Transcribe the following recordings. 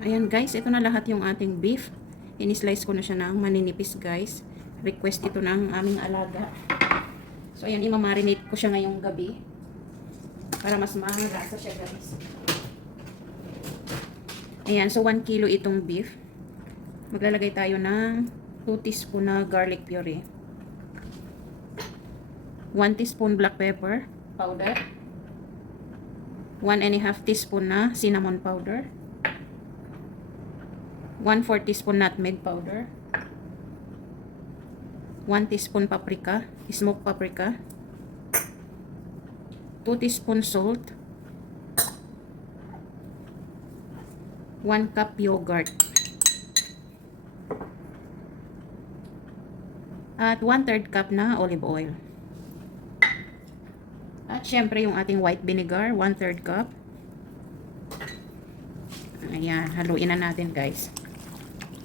Ayan guys, ito na lahat yung ating beef. In-slice ko na siya ng maninipis guys. Request ito ng aming alaga. So ayan, imamarinate ko siya ngayong gabi. Para mas malasa siya guys. Ayan, so 1 kilo itong beef. Maglalagay tayo ng 2 teaspoon na garlic puree. 1 teaspoon black pepper powder. 1.5 teaspoon na cinnamon powder. 1/4 teaspoon nutmeg powder. 1 teaspoon paprika, smoked paprika. 2 teaspoon salt. 1 cup yogurt. At 1/3 cup na olive oil. At syempre yung ating white vinegar, 1/3 cup. Ayan, haluin na natin guys.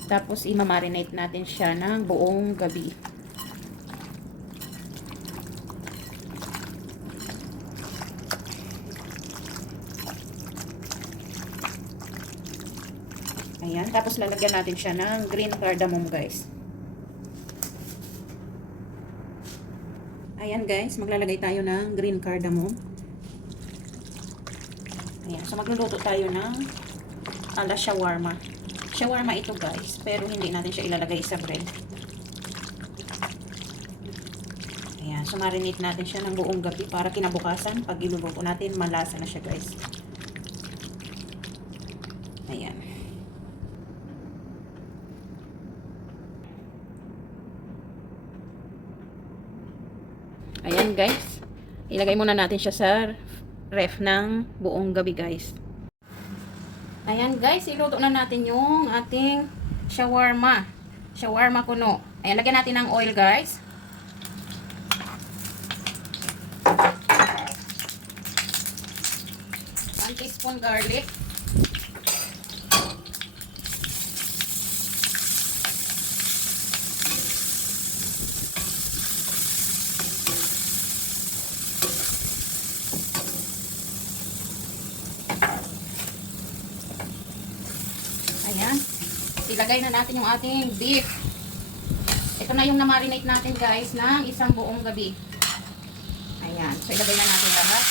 Tapos imamarinate natin siya ng buong gabi. Ayan, tapos lalagyan natin siya ng green cardamom guys. Ayan guys, maglalagay tayo ng green cardamom. Ayan, so magluluto tayo ng ala shawarma. Shawarma ito guys, pero hindi natin siya ilalagay sa bread. Ayan, so marinate natin siya ng buong gabi para kinabukasan, pag iluluto natin, malasa na siya guys. Ayan. Ayan guys, ilagay muna natin siya sa ref ng buong gabi guys. Ayan guys, iluto na natin yung ating shawarma. Shawarma kuno. Ayan, lagyan natin ng oil guys. One teaspoon garlic. Ayan. Ilagay na natin yung ating beef. Ito na yung na-marinate natin guys ng isang buong gabi. Ayan. So ilagay na natin lahat.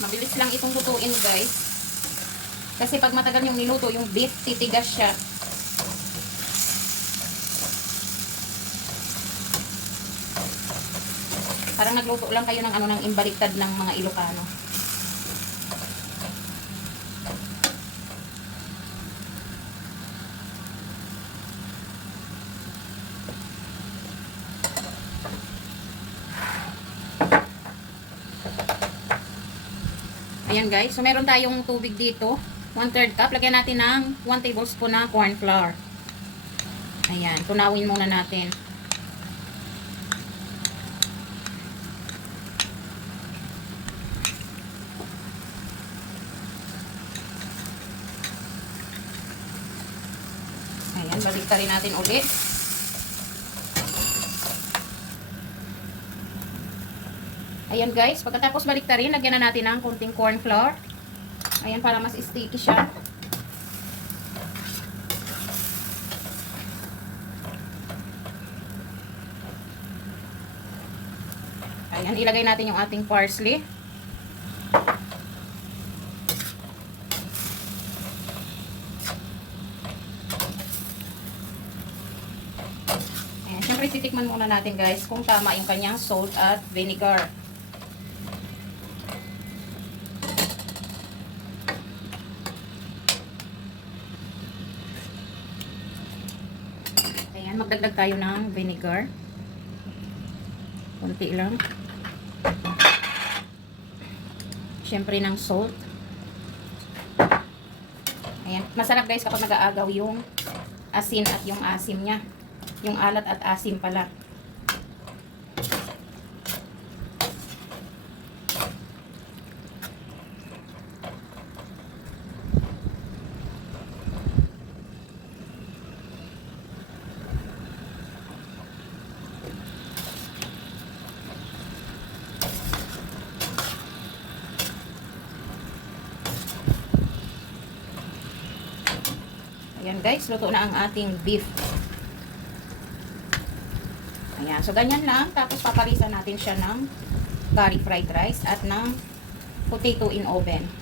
Mabilis lang itong lutuin guys. Kasi pag matagal yung niluto, yung beef titigas siya. Parang nagluto lang kayo ng ano ng imbaliktad ng mga Ilocano. Ayan guys, so meron tayong tubig dito, 1/3 cup. Lagyan natin ng 1 tablespoon na corn flour. Ayan, tunawin muna natin. Ayan, baliktarin natin ulit. Ayan guys, pagkatapos baliktarin, lagyan na natin ng konting corn flour. Ayan, para mas sticky siya. Ayan, ilagay natin yung ating parsley. Ayan, syempre titikman muna natin guys kung tama yung kanyang salt at vinegar. Ayan, magdagdag tayo ng vinegar. Konti lang. syempre ng salt. Ayan. Masarap guys kapag nag-aagaw yung asin at yung asim niya. Yung alat at asim pala. Ayan guys, luto na ang ating beef. Ayan, so ganyan lang. Tapos papalisan natin siya ng curry fried rice at ng potato in oven.